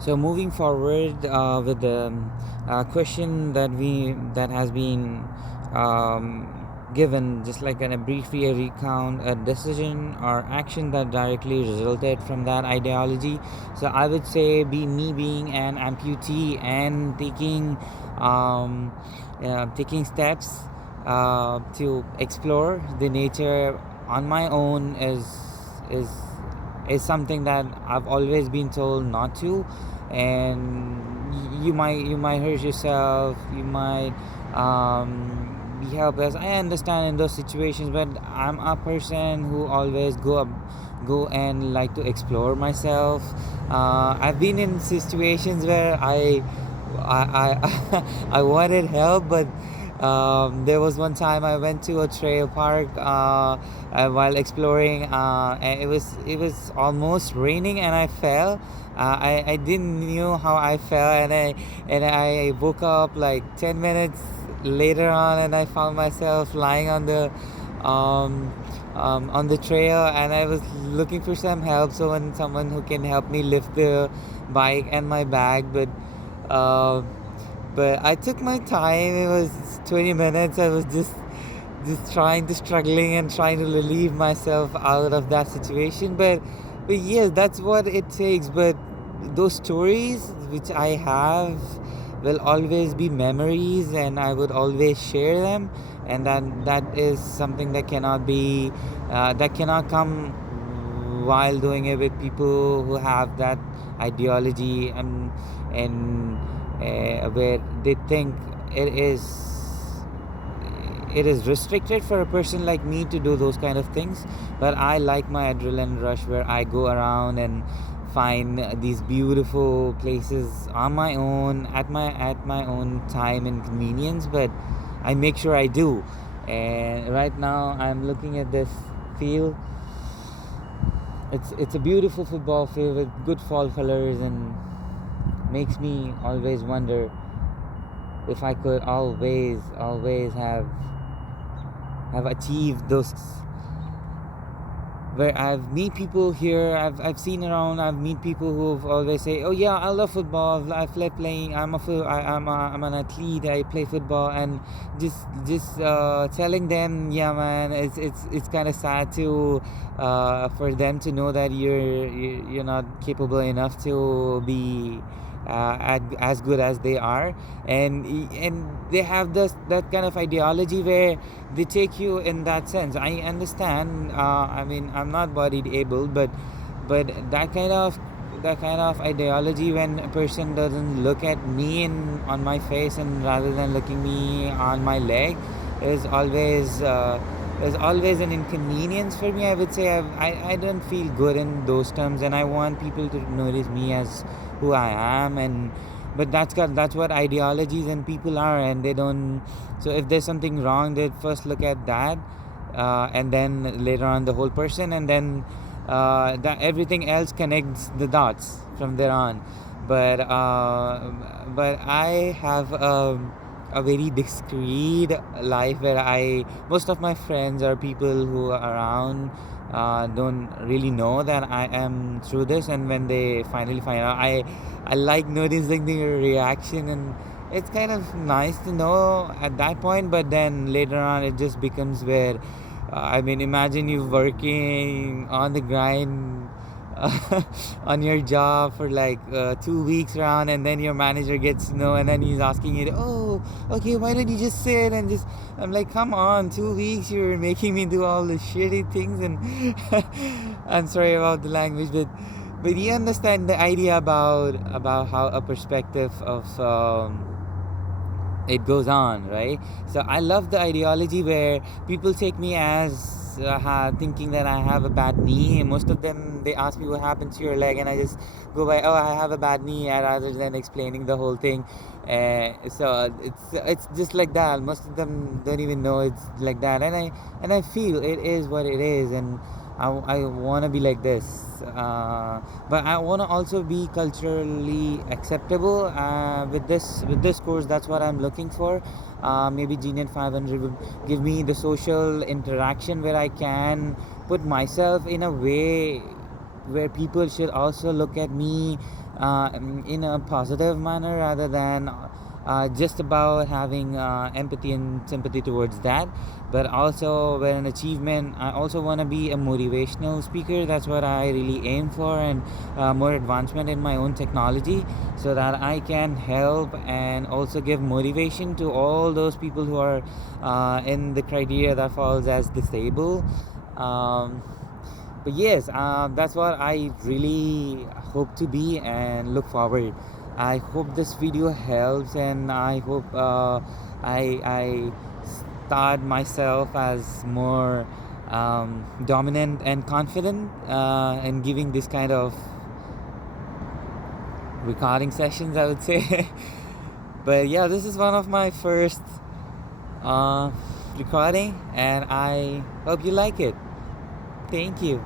So moving forward with the question that has been um, given, just like a brief recount, a decision or action that directly resulted from that ideology. So I would say, be me being an amputee and taking steps to explore the nature on my own is is something that I've always been told not to, and you might hurt yourself, you might be helpless. I understand in those situations, but I'm a person who always go and like to explore myself. I've been in situations where I wanted help, but there was one time I went to a trail park while exploring, and it was almost raining, and I fell. I didn't knew how I fell, and I woke up like 10 minutes later on, and I found myself lying um, on the trail, and I was looking for some help, someone who can help me lift the bike and my bag, uh, but I took my time. It was 20 minutes. I was just struggling and trying to relieve myself out of that situation. But yes, that's what it takes. But those stories which I have will always be memories, and I would always share them. And that is something that cannot come while doing it with people who have that ideology, and where they think it is restricted for a person like me to do those kind of things. But I like my adrenaline rush, where I go around and find these beautiful places on my own, at my own time and convenience, but I make sure I do. And right now I'm looking at this field. It's a beautiful football field with good fall colors, and makes me always wonder if I could always have achieved those, where I've meet people here, I've seen around, I've meet people who've always say, oh yeah, I love football, I play playing, I'm an athlete, I play football, and just telling them, yeah man, it's kind of sad to for them to know that you're not capable enough to be as good as they are, and they have that kind of ideology where they take you in that sense. I understand. I mean, I'm not bodied able, but that kind of ideology, when a person doesn't look at me on my face, and rather than looking me on my leg, is always an inconvenience for me. I would say I don't feel good in those terms, and I want people to notice me as who I am. And but that's what ideologies and people are, and they don't. So if there's something wrong, they first look at that, and then later on the whole person, and then that everything else connects the dots from there on. But I have a very discreet life, where I most of my friends or people who are around don't really know that I am through this, and when they finally find out, I like noticing their reaction, and it's kind of nice to know at that point. But then later on, it just becomes where I mean, imagine you working on the grind on your job for like 2 weeks around, and then your manager gets to know, and then he's asking you, oh, okay, why don't you just sit and just. I'm like, come on, 2 weeks you're making me do all the shitty things, and I'm sorry about the language, but you understand the idea about how a perspective of it goes on, right? So I love the ideology where people take me as thinking that I have a bad knee, and most of them, they ask me what happened to your leg, and I just go by, oh, I have a bad knee, rather than explaining the whole thing. So it's just like that. Most of them don't even know it's like that, and I feel it is what it is, and I want to be like this, but I want to also be culturally acceptable with this course. That's what I'm looking for. Maybe GNet 500 would give me the social interaction, where I can put myself in a way where people should also look at me in a positive manner rather than just about having empathy and sympathy towards that, but also with an achievement. I also want to be a motivational speaker. That's what I really aim for, and more advancement in my own technology, so that I can help and also give motivation to all those people who are in the criteria that falls as disabled. um, but yes, that's what I really hope to be and look forward. I hope this video helps, and I hope I start myself as more dominant and confident in giving this kind of recording sessions, I would say. But yeah, this is one of my first recording, and I hope you like it. Thank you.